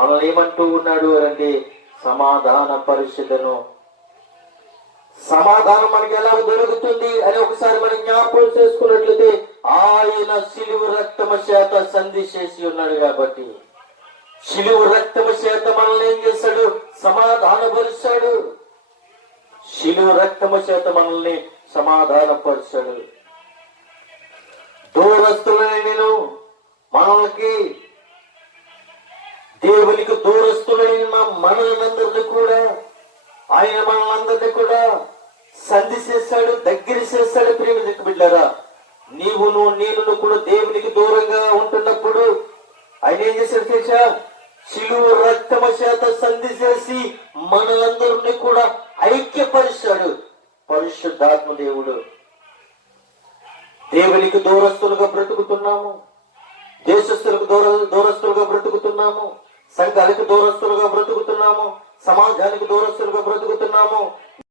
మనల్ని ఏమంటూ ఉన్నాడు అంటే సమాధాన పరిషదను. సమాధానం మనకి ఎలా దొరుకుతుంది అని ఒకసారి మనం జ్ఞాపకం చేసుకున్నట్లయితే ఆయన శిలువ రక్తము చేత సంధి చేసి ఉన్నాడు కాబట్టి, శిలువ రక్తము చేత మనల్ని ఏం చేశాడు? సమాధానపరిచాడు. శిలువ రక్తము చేత మనల్ని సమాధానపరిచాడు. దూరస్తులని నేను మనల్కి దేవునికి దూరస్తులైన మనలందరినీ కూడా ఆయన మనలందరినీ కూడా సంధి చేశాడు, దగ్గర చేశాడు. ప్రేమ బిడ్డలారా, నేను కూడా దేవునికి దూరంగా ఉంటున్నప్పుడు ఆయన ఏం చేశాడు తెలుసా? శిలువ రక్తమ చేత సంధి చేసి మనలందరినీ కూడా ఐక్యపరిచాడు పరిశుద్ధాత్మ దేవుడు. దేవునికి దూరస్తులుగా బ్రతుకుతున్నాము, దేశస్తులకు దూరస్తులుగా బ్రతుకుతున్నాము, సంఘాలకు దూరస్తులుగా బ్రతుకుతున్నాము, సమాజానికి దూరస్తులుగా బ్రతుకుతున్నాము.